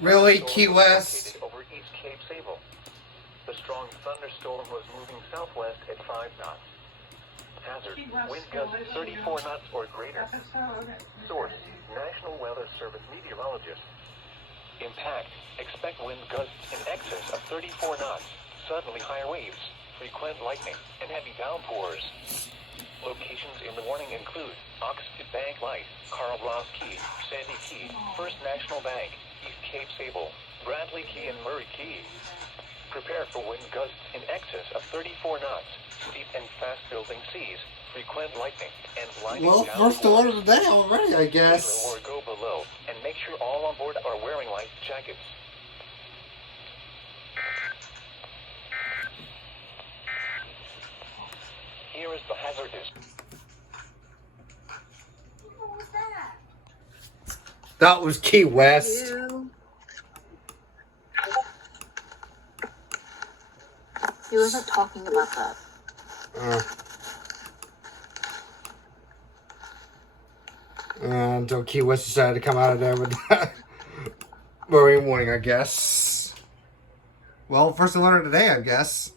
Really, Key West? Over East Cape Sable. The strong thunderstorm was moving southwest at 5 knots. Hazard, wind gusts 34 knots or greater. Source, National Weather Service meteorologist. Impact, expect wind gusts in excess of 34 knots, suddenly higher waves, frequent lightning, and heavy downpours. Locations in the warning include Oxford Bank Light, Carl Ross Key, Sandy Key, First National Bank, East Cape Sable, Bradley Key, and Murray Key. Prepare for wind gusts in excess of 34 knots, steep and fast-building seas, frequent lightning, and blinding downpours. Well, first order of the day already, I guess. Or go below, and make sure all on board are wearing life jackets. Here is the hazard. What was that? That was Key West. He wasn't talking about that. Until Key West decided to come out of there with that Marine warning, I guess. Well, first alert of the day, I guess.